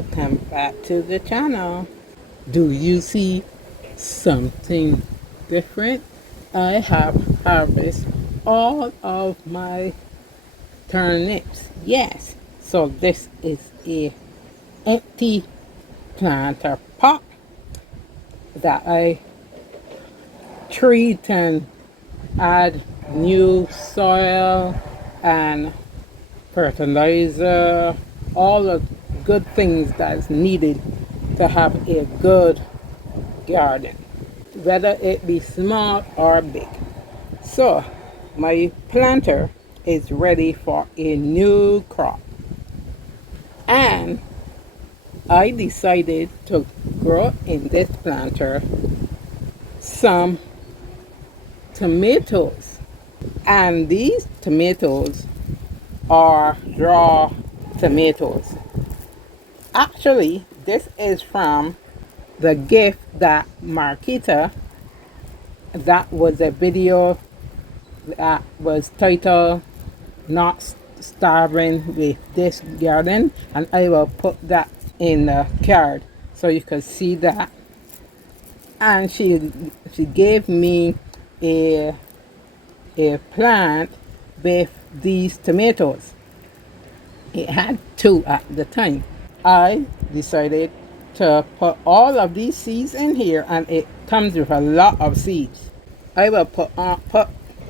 Welcome back to the channel. Do you see something different? I have harvested all of my turnips. Yes, so this is a empty planter pot that I treat and add new soil and fertilizer, all the good things that's needed to have a good garden, whether it be small or big. So my planter is ready for a new crop, and I decided to grow in this planter some tomatoes, and these tomatoes are raw tomatoes. Actually, this is from the gift that Marquita, that was a video that was titled Not Starving with This Garden, and I will put that in the card so you can see that. And she gave me a plant with these tomatoes. It had two at the time. I decided to put all of these seeds in here, and it comes with a lot of seeds. I will put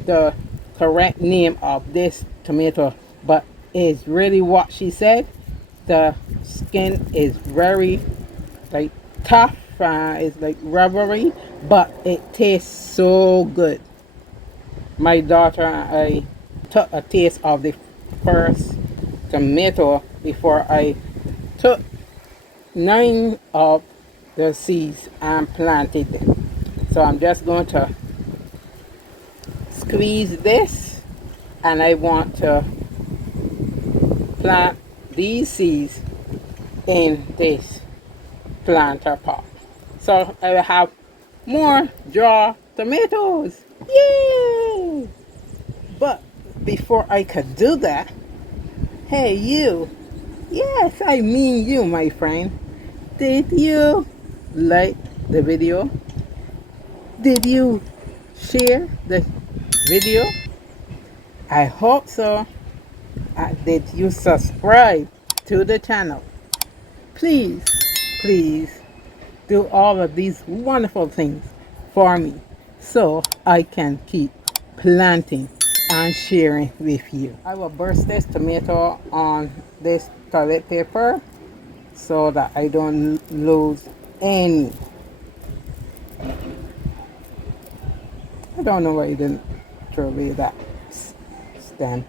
the correct name of this tomato, but it's really what she said. The skin is very like tough, it's like rubbery, but it tastes so good. My daughter and I took a taste of the first tomato before I took 9 of the seeds and planted them. So I'm just going to squeeze this, and I want to plant these seeds in this planter pot. So I will have more draw tomatoes. Yay! But before I could do that, hey you, yes, I mean you, my friend, did you like the video? Did you share the video? I hope so. Did you subscribe to the channel? Please, please do all of these wonderful things for me so I can keep planting and sharing with you. I will burst this tomato on this toilet paper so that I don't lose any. I don't know why you didn't throw away that stem.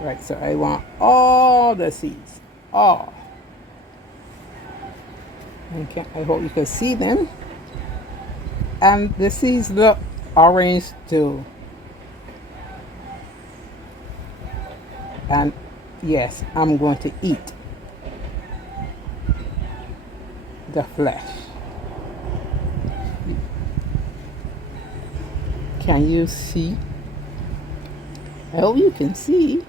Right, so I want all the seeds, all. Okay, I hope you can see them. And the seeds look orange too. And yes, I'm going to eat the flesh. Can you see? I hope you can see.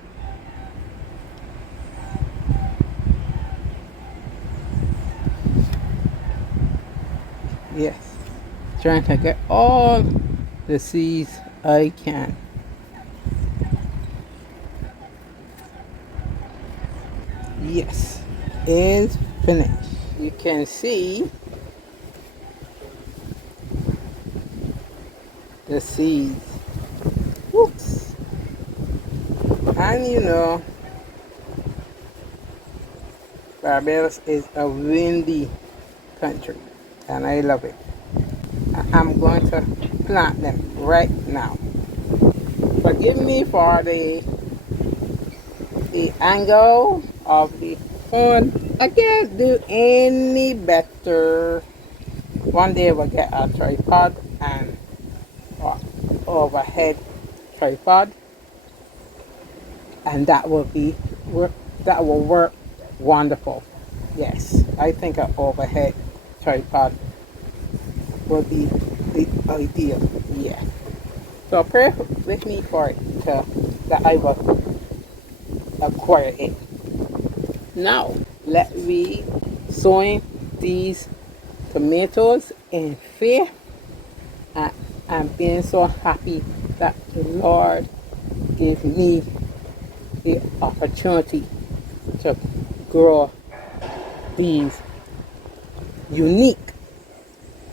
Yes, trying to get all the seeds I can. Yes, is finished. You can see the seeds. Whoops. And you know, Barbados is a windy country, and I love it. I'm going to plant them right now. Forgive me for the angle of the phone. I can't do any better. One day we'll get a tripod and overhead tripod, and that will work wonderful. Yes, I think an overhead tripod will be the ideal. Yeah. So pray with me for it that I will acquire it. Now let me sowing these tomatoes in faith, and I'm being so happy that the Lord gave me the opportunity to grow these unique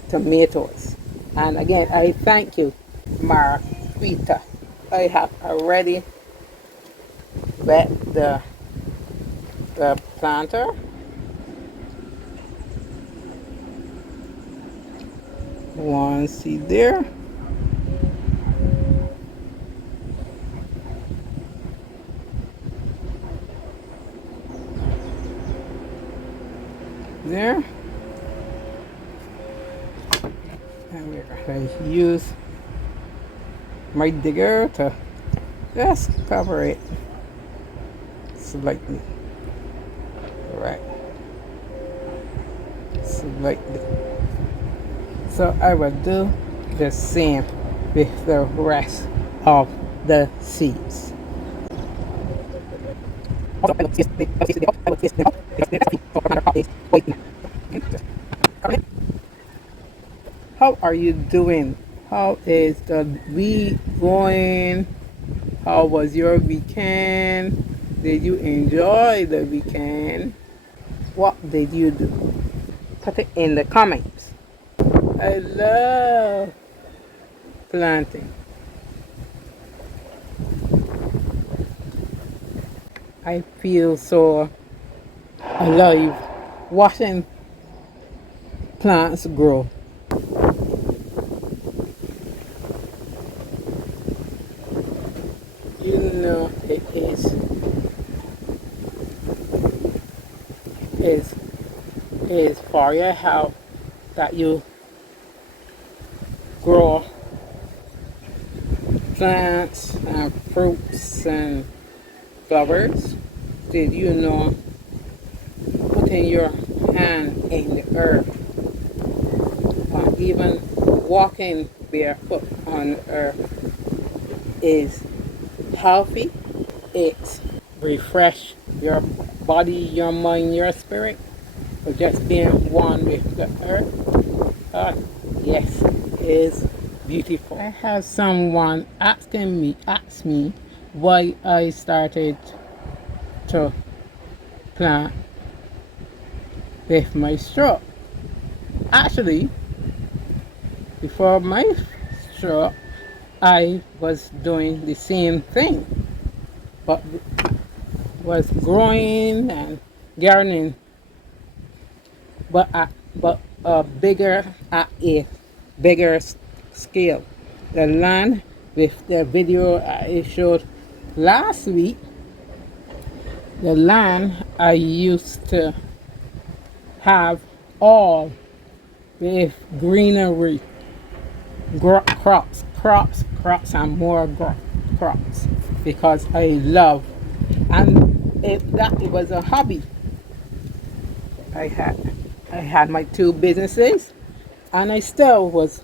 tomatoes. And again, I thank you, Marquita. I have already wet the planter. One seed there. There. And we're going to use my digger to just cover it slightly. Right. Slightly. So I will do the same with the rest of the seeds. How are you doing? How is the week going? How was your weekend? Did you enjoy the weekend? What did you do? Put it in the comments. I love planting. I feel so alive watching plants grow. You know it is for your health that you grow plants and fruits and flowers. Did you know putting your hand in the earth or even walking barefoot on the earth is healthy? It refresh your body, your mind, your spirit, or just being one with the earth. Yes, it is beautiful. I have someone ask me why I started to plant with my stroke. Actually, before my stroke, I was doing the same thing, but was growing and gardening, but at a bigger scale. The land with the video I showed last week, the land I used to have all with greenery, crops, and more crops, because I love, and it was a hobby. I had my 2 businesses, and I still was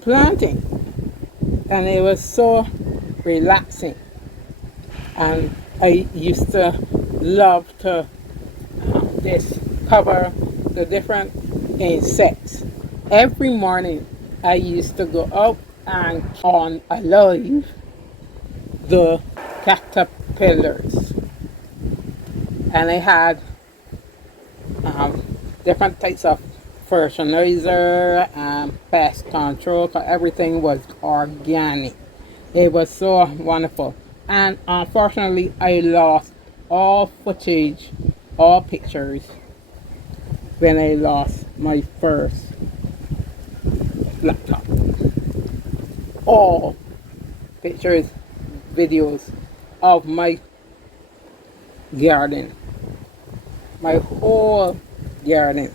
planting, and it was so relaxing. And I used to love to discover the different insects. Every morning I used to go out and on alive the caterpillars, and I had different types of fertilizer and pest control, because everything was organic. It was so wonderful. And unfortunately, I lost all footage, all pictures, when I lost my first laptop. All pictures, videos of my garden, my whole garden.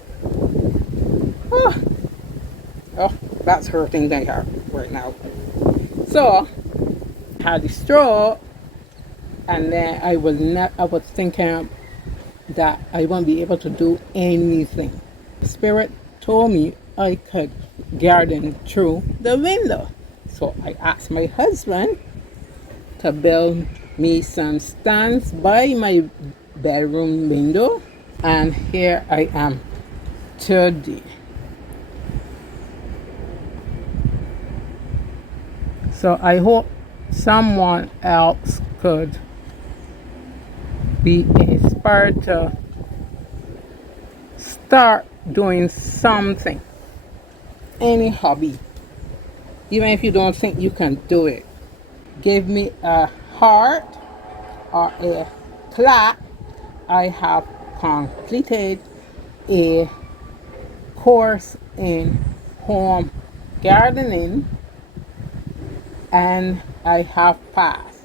Oh, that's hurting my heart right now. So I had the stroke, and then I was thinking that I won't be able to do anything. The Spirit told me I could garden through the window. So I asked my husband to build me some stands by my bedroom window And here I am today. So I hope someone else could be inspired to start doing something, any hobby, even if you don't think you can do it. Give me a heart or a clap. I have completed a course in home gardening and I have passed.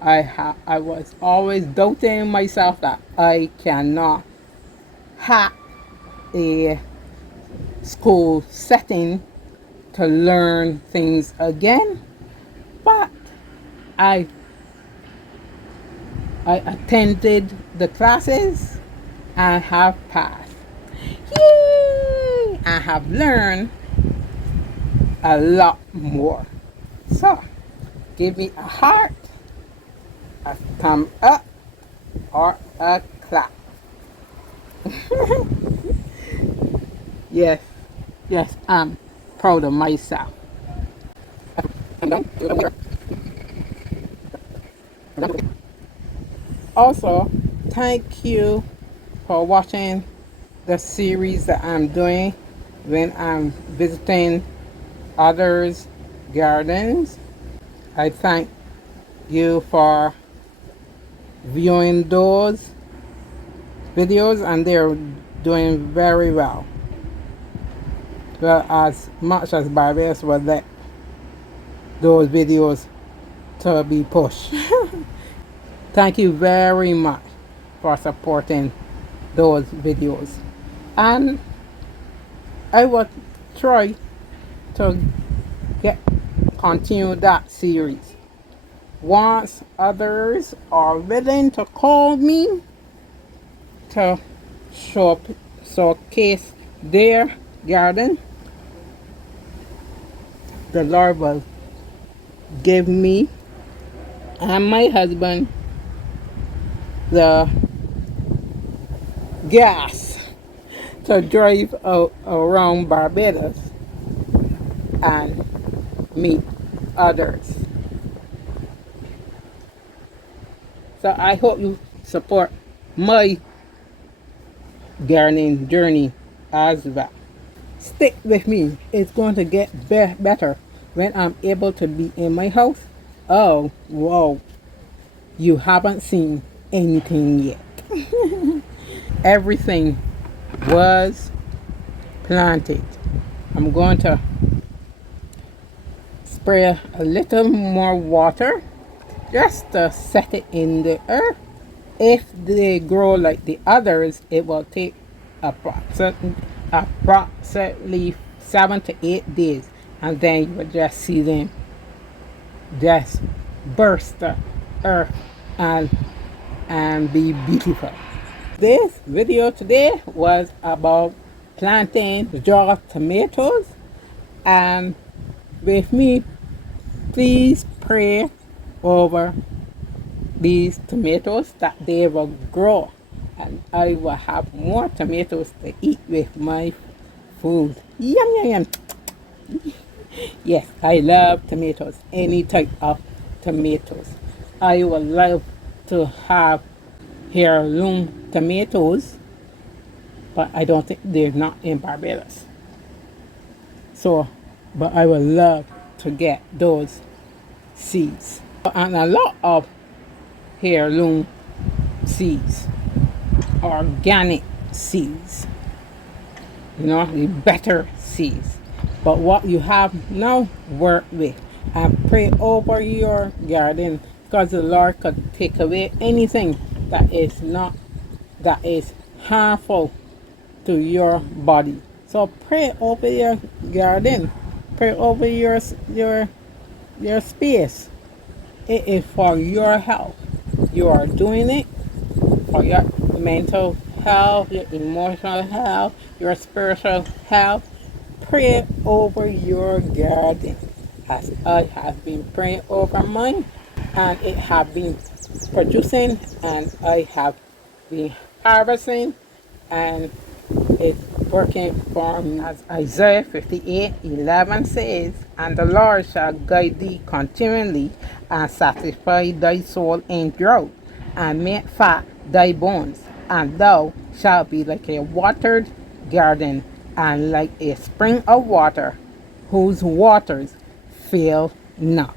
I was always doubting myself that I cannot hack a school setting to learn things again, but I I attended the classes and have passed. Yay! I have learned a lot more. So, give me a heart, a thumb up, or a clap. Yes, yes, I'm proud of myself. Also, thank you for watching the series that I'm doing when I'm visiting others' gardens. I thank you for viewing those videos and they're doing very well. Well, as much as Barbados will let those videos to be pushed. Thank you very much for supporting those videos. And I will try to continue that series. Once others are willing to call me to showcase their garden, the Lord will give me and my husband the gas to drive around Barbados and meet others. So I hope you support my gardening journey as well. Stick with me. It's going to get better when I'm able to be in my house. Oh, whoa. You haven't seen anything yet. Everything was planted. I'm going to spray a little more water just to set it in the earth. If they grow like the others, it will take approximately 7 to 8 days, and then you will just see them just burst the earth and be beautiful. This video today was about planting dwarf tomatoes, and with me, please pray over these tomatoes that they will grow and I will have more tomatoes to eat with my food. Yum yum yum. Yes, I love tomatoes, any type of tomatoes. I would love to have heirloom tomatoes, but I don't think they're not in Barbados. So, but I would love to get those seeds. And a lot of heirloom seeds, organic seeds, the better seeds. But what you have now, work with and pray over your garden, because the Lord could take away anything that is harmful to your body. So pray over your garden, pray over your space. It is for your health. You are doing it for your mental health, your emotional health, your spiritual health. Pray over your garden as I have been praying over mine, and it have been producing, and I have been harvesting and it's working for me. As Isaiah 58:11 says, and the Lord shall guide thee continually, and satisfy thy soul in drought, and make fat thy bones, and thou shalt be like a watered garden, and like a spring of water, whose waters fail not.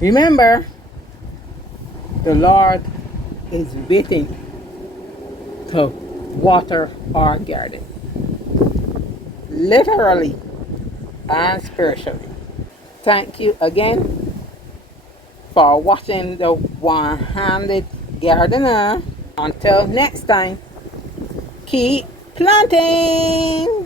Remember, the Lord is waiting to water our garden, literally and spiritually. Thank you again for watching the One-Handed Gardener. Until next time, keep planting!